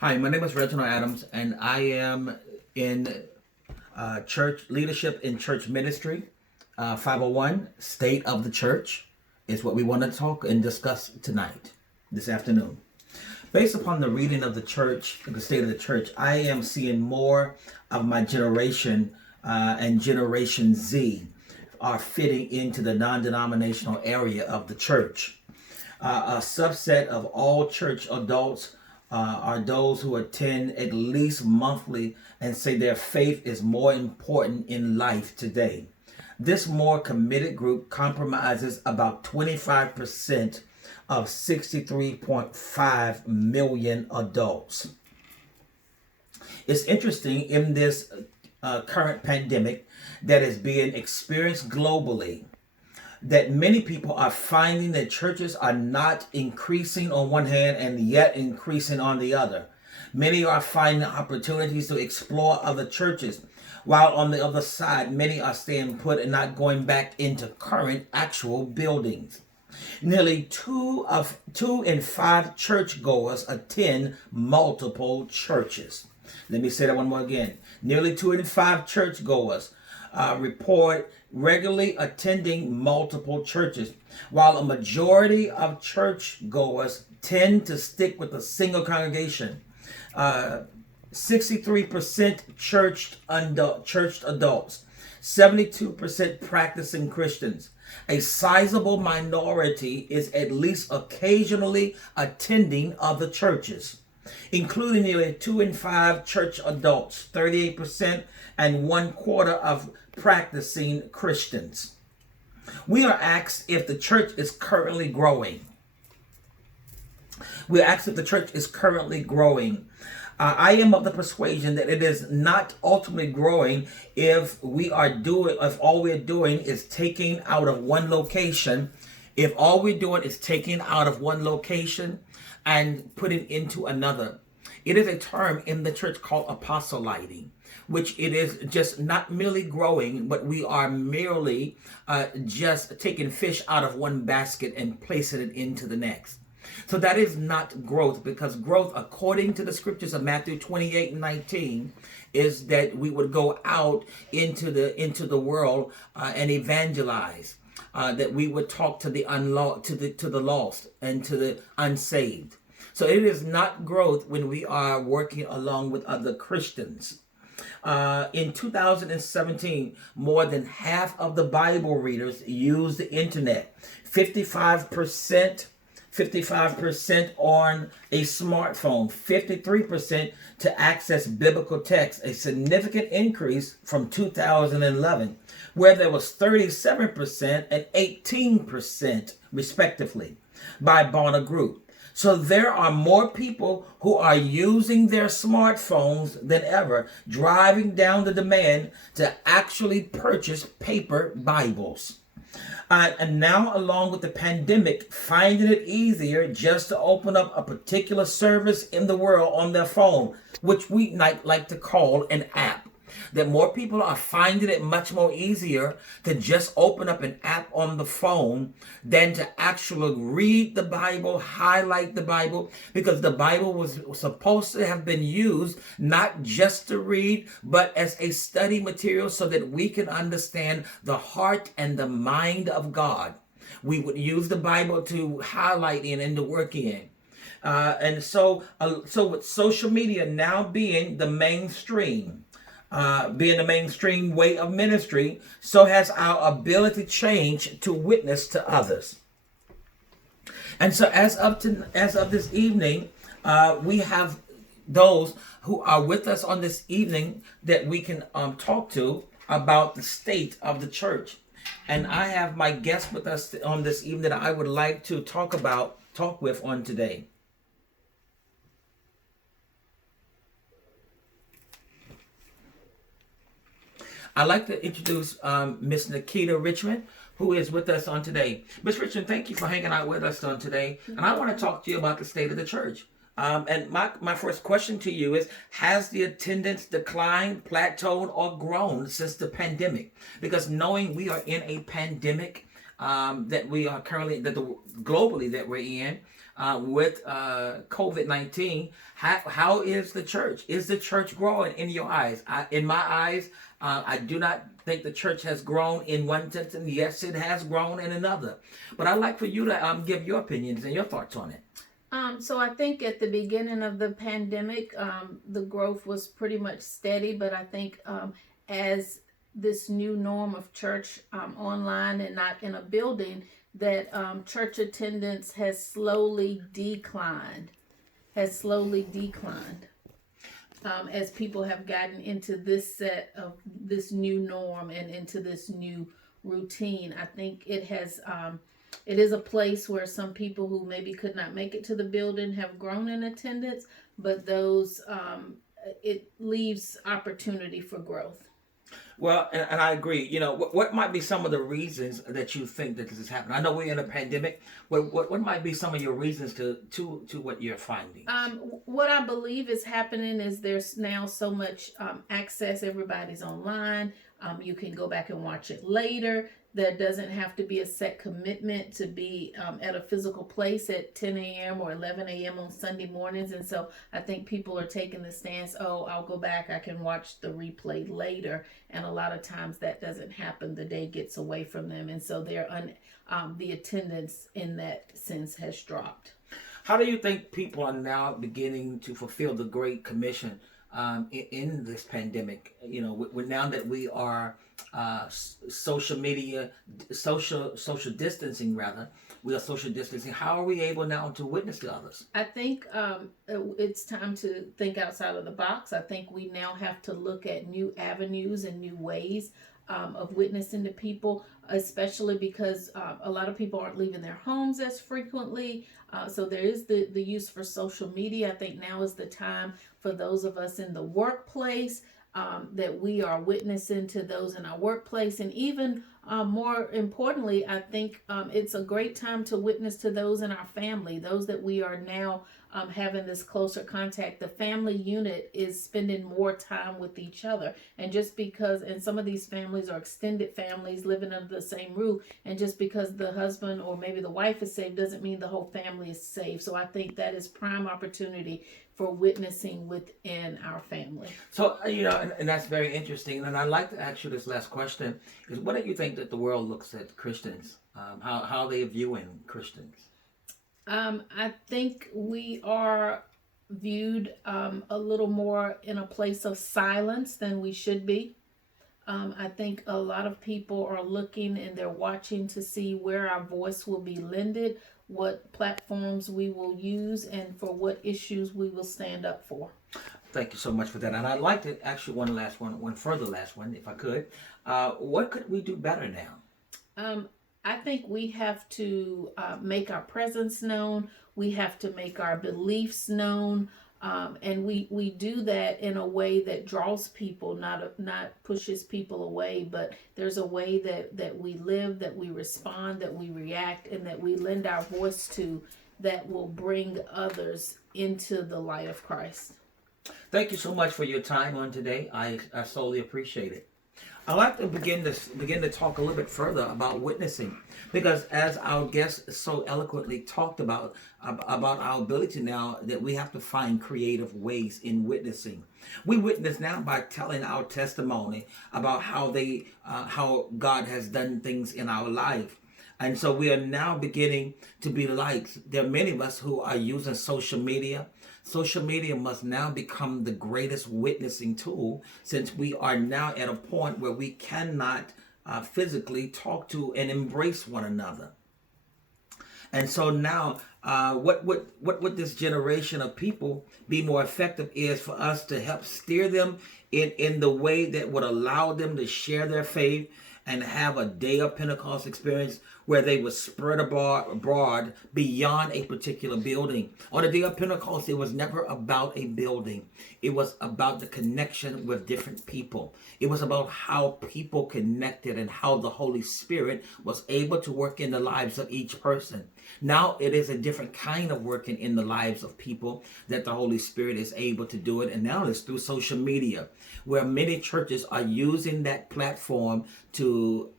Hi, my name is Reginald, and I am in church leadership in church ministry. 501 State of the Church is what we want to talk and discuss tonight, this afternoon. Based upon the reading of the church, the state of the church, I am seeing more of my generation and Generation Z are fitting into the non denominational area of the church. A subset of all church adults are those who attend at least monthly and say their faith is more important in life today. This more committed group compromises about 25% of 63.5 million adults. It's interesting in this current pandemic that is being experienced globally that many people are finding that churches are not increasing on one hand and yet increasing on the other. Many are finding opportunities to explore other churches, while on the other side, many are staying put and not going back into current actual buildings. Nearly two in five churchgoers attend multiple churches. Let me say that one more again. Nearly two in five churchgoers report regularly attending multiple churches, while a majority of churchgoers tend to stick with a single congregation. 63% churched adults, 72% practicing Christians. A sizable minority is at least occasionally attending other churches, including nearly two in five church adults, 38%, and one quarter of practicing Christians. We are asked if the church is currently growing. We are asked if the church is currently growing. I am of the persuasion that it is not ultimately growing if all we're doing is taking out of one location. If all we're doing is taking out of one location and putting into another. It is a term in the church called apostoliting, which it is just not merely growing, but we are merely just taking fish out of one basket and placing it into the next. So that is not growth, because growth, according to the scriptures of Matthew 28:19, is that we would go out into the world and evangelize. That we would talk to the lost and to the unsaved. So it is not growth when we are working along with other Christians. In 2017, more than half of the Bible readers use the internet. 55% on a smartphone, 53% to access biblical text, a significant increase from 2011, where there was 37% and 18% respectively by Barna Group. So there are more people who are using their smartphones than ever, driving down the demand to actually purchase paper Bibles. And now, along with the pandemic, finding it easier just to open up a particular service in the world on their phone, which we like to call an app. That more people are finding it much more easier to just open up an app on the phone than to actually read the Bible, highlight the Bible, because the Bible was supposed to have been used not just to read, but as a study material so that we can understand the heart and the mind of God. We would use the Bible to highlight in and to work in. So with social media now being the mainstream, being the mainstream way of ministry, so has our ability change to witness to others. And so as of this evening, we have those who are with us on this evening that we can talk to about the state of the church. And I have my guest with us on this evening that I would like to talk with on today. I'd like to introduce Miss Nikita Richmond, who is with us on today. Miss Richmond, thank you for hanging out with us on today. And I want to talk to you about the state of the church. And my first question to you is, has the attendance declined, plateaued, or grown since the pandemic? Because knowing we are in a pandemic that we are currently, globally that we're in, with COVID-19. How is the church? Is the church growing in your eyes? In my eyes, I do not think the church has grown in one sense, and yes, it has grown in another. But I'd like for you to give your opinions and your thoughts on it. So I think at the beginning of the pandemic, the growth was pretty much steady, but I think as this new norm of church online and not in a building, that church attendance has slowly declined, as people have gotten into this set of this new norm and into this new routine. I think it is a place where some people who maybe could not make it to the building have grown in attendance, but those it leaves opportunity for growth. Well, and I agree. You know, what might be some of the reasons that you think that this is happening? I know we're in a pandemic. What might be some of your reasons to what you're finding? What I believe is happening is there's now so much access. Everybody's online. You can go back and watch it later. There doesn't have to be a set commitment to be at a physical place at 10 a.m. or 11 a.m. on Sunday mornings. And so I think people are taking the stance, oh, I'll go back, I can watch the replay later. And a lot of times that doesn't happen. The day gets away from them. And so the attendance in that sense has dropped. How do you think people are now beginning to fulfill the Great Commission in this pandemic? You know, now that we are social distancing rather, we are social distancing. How are we able now to witness to others? I think it's time to think outside of the box. I think we now have to look at new avenues and new ways of witnessing to people, especially because a lot of people aren't leaving their homes as frequently. So there is the use for social media. I think now is the time for those of us in the workplace that we are witnessing to those in our workplace. And even more importantly, I think it's a great time to witness to those in our family, those that we are now having this closer contact. The family unit is spending more time with each other. And just because, and some of these families are extended families living under the same roof, and just because the husband or maybe the wife is saved doesn't mean the whole family is saved. So I think that is prime opportunity for witnessing within our family. So, you know, and that's very interesting. And I'd like to ask you this last question is, what do you think that the world looks at Christians? How they are viewing Christians? I think we are viewed a little more in a place of silence than we should be. I think a lot of people are looking and they're watching to see where our voice will be lended, what platforms we will use, and for what issues we will stand up for. Thank you so much for that. And I'd like to ask you one further last one, if I could. What could we do better now? I think we have to make our presence known. We have to make our beliefs known. And we do that in a way that draws people, not pushes people away, but there's a way that we live, that we respond, that we react, and that we lend our voice to, that will bring others into the light of Christ. Thank you so much for your time on today. I solely appreciate it. I'd like to begin to talk a little bit further about witnessing, because as our guest so eloquently talked about our ability now that we have to find creative ways in witnessing. We witness now by telling our testimony about how God has done things in our life. And so we are now beginning to be lights. There are many of us who are using social media. Social media must now become the greatest witnessing tool, since we are now at a point where we cannot physically talk to and embrace one another. And so now, what would this generation of people be more effective is for us to help steer them in the way that would allow them to share their faith and have a day of Pentecost experience where they were spread abroad beyond a particular building. On the day of Pentecost, it was never about a building. It was about the connection with different people. It was about how people connected and how the Holy Spirit was able to work in the lives of each person. Now it is a different kind of working in the lives of people that the Holy Spirit is able to do it. And now it's through social media, where many churches are using that platform to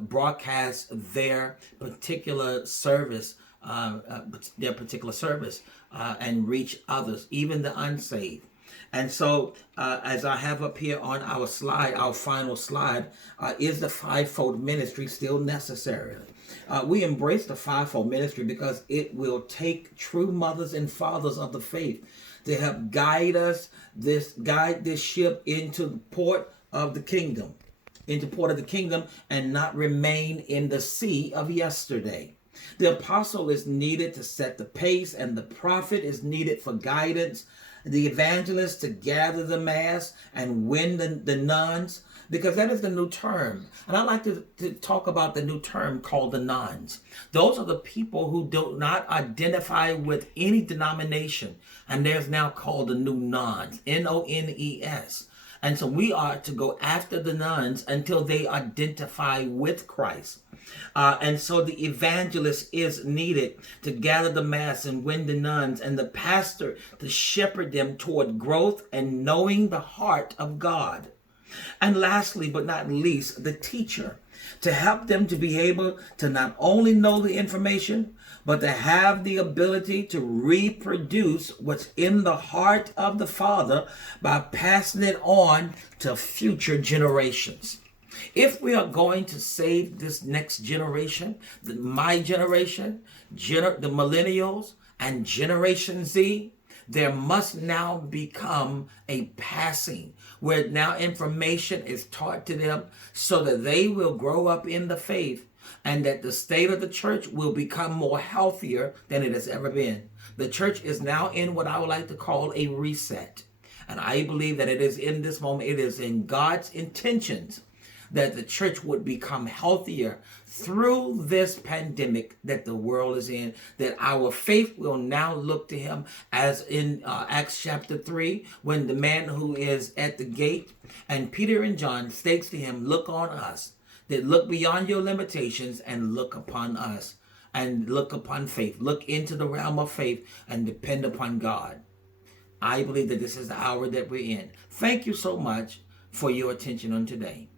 broadcast their particular service their particular service and reach others, even the unsaved. And so, as I have up here on our slide, our final slide, is the fivefold ministry still necessary? We embrace the fivefold ministry because it will take true mothers and fathers of the faith to help guide this ship into the port of the kingdom, and not remain in the sea of yesterday. The apostle is needed to set the pace, and the prophet is needed for guidance. The evangelist to gather the mass and win the nuns, because that is the new term. And I like to talk about the new term called the nuns. Those are the people who do not identify with any denomination, and there's now called the new nuns, Nones. And so we are to go after the nuns until they identify with Christ. And so the evangelist is needed to gather the mass and win the nuns, and the pastor to shepherd them toward growth and knowing the heart of God. And lastly, but not least, the teacher to help them to be able to not only know the information, but to have the ability to reproduce what's in the heart of the Father by passing it on to future generations. If we are going to save this next generation, my generation, the millennials, and Generation Z, there must now become a passing where now information is taught to them so that they will grow up in the faith, and that the state of the church will become more healthier than it has ever been. The church is now in what I would like to call a reset. And I believe that it is in this moment, it is in God's intentions that the church would become healthier through this pandemic that the world is in, that our faith will now look to him, as in Acts chapter 3, when the man who is at the gate and Peter and John states to him, look on us, that look beyond your limitations and look upon us, and look upon faith, look into the realm of faith and depend upon God. I believe that this is the hour that we're in. Thank you so much for your attention on today.